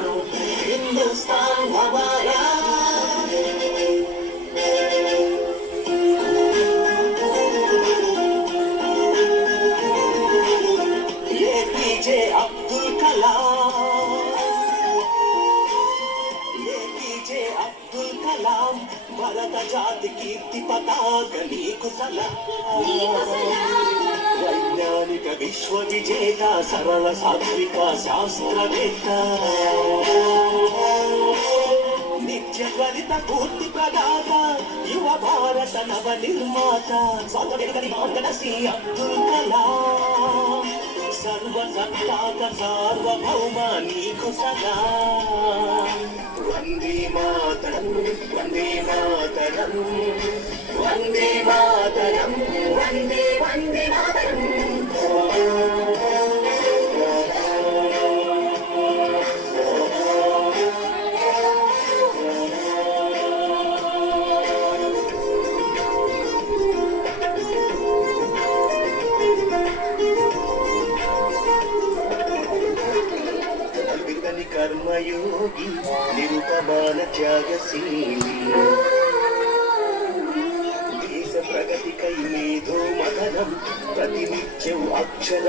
हिंदुस्तान हमारा ये अब्दुल कलाम भारत जाति कीर्ति पताक नीकु सलाम वैज्ञानिक विश्व विजेता सरल सात्विक शास्त्रवेत्ता नित्य गणित पूर्ति प्रदाता युव भारत नव निर्माता स्वातंत्र्य मार्गदर्शी अब्दुल कलाम सर्वसत्ताक सार्वभौम नीकु सलाम वंदे मातरम वंदे मातरम वंदे मातरम वंदे वंदे मातरम कर्मयोगी निरुपमान त्यागशीली देश प्रगति कई मेधो मदनम प्रतिनित्यं अक्षर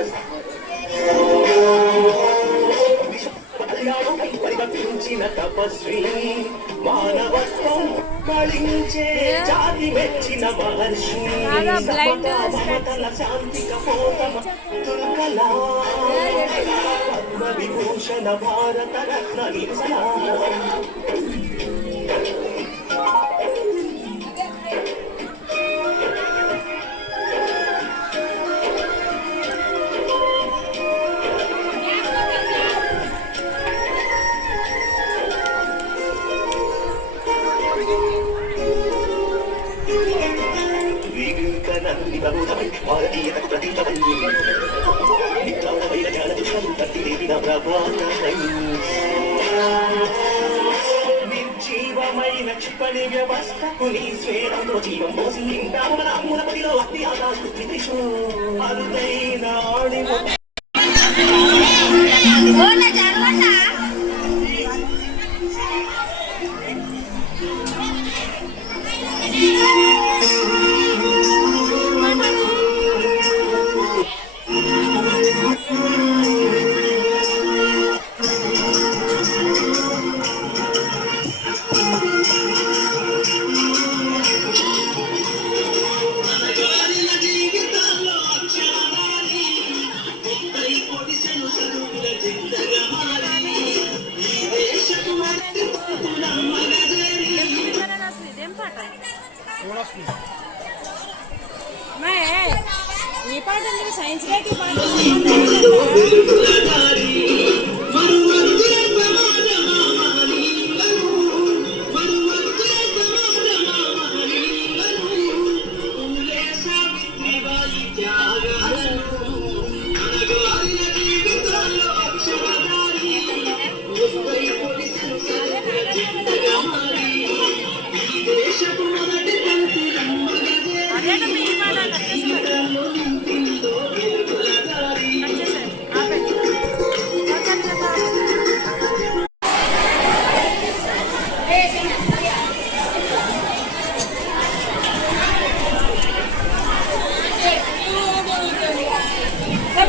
परिवर्तिंచిన తపస్వి మానవత్వం కలించే జాతి మెచ్చిన మహర్షి సమతల శాంతి కపోతమ తుల్కలా విభూషణ భారత రత్న నిసలా భారతీయతకు ప్రతీకమై నిత్యావైన జ్ఞాన పుష్పం ప్రతిదేవిన ప్రభాతమై నిర్జీవమైన క్షిపణి వ్యవస్థకు నీ స్వేదంలో జీవం పోసి ఇంటామనమునపతిలో అతి ఆకాశు త్రిషు అరుదైన ఆడిన ये पार्ट अंदर साइंस का की पार्ट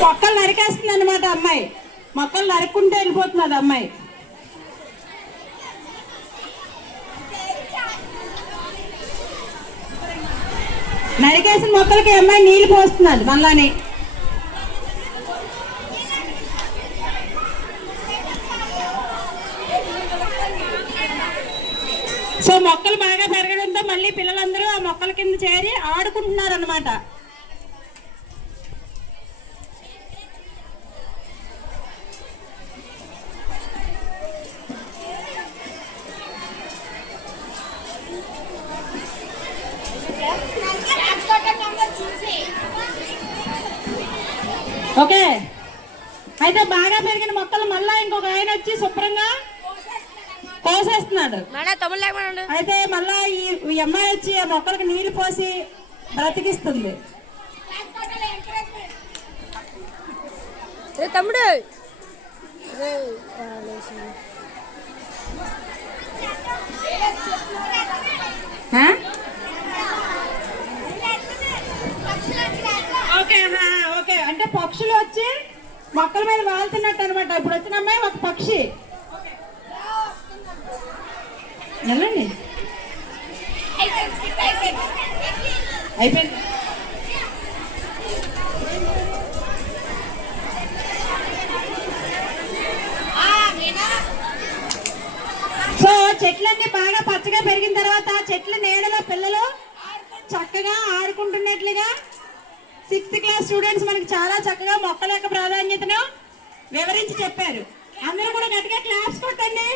మొక్కలు నరికేస్తుంది అన్నమాట అమ్మాయి. మొక్కలు నరుక్కుంటే వెళ్ళిపోతున్నది అమ్మాయి. నరికేసిన మొక్కలకి అమ్మాయి నీళ్ళు పోస్తున్నది మళ్ళాని. సో మొక్కలు బాగా పెరగడంతో మళ్ళీ పిల్లలందరూ ఆ మొక్కల కింద చేరి ఆడుకుంటున్నారు అన్నమాట. ఓకే, అయితే బాగా పెరిగిన మొక్కలు మళ్ళా ఇంకొక ఆయన వచ్చి శుభ్రంగా కోసేస్తున్నాడు. అయితే మళ్ళా ఈ అమ్మాయి వచ్చి ఆ మొక్కలకు నీళ్లు పోసి బ్రతికిస్తుంది. తమ్ముడు మొక్కల మీద వాళ్తున్నట్టు అనమాట. ఇప్పుడు వచ్చిన అమ్మాయి ఒక పక్షి. వెళ్ళండి, అయిపోయింది. సో చెట్లన్నీ బాగా పచ్చగా పెరిగిన తర్వాత చెట్ల నీడలో పిల్లలు చక్కగా ఆడుకుంటున్నట్లుగా 6th క్లాస్ స్టూడెంట్స్ మనకి చాలా చక్కగా మొక్కల యొక్క ప్రాధాన్యతను వివరించి చెప్పారు. అందరూ కూడా గట్టిగా క్లాప్స్ కొట్టండి.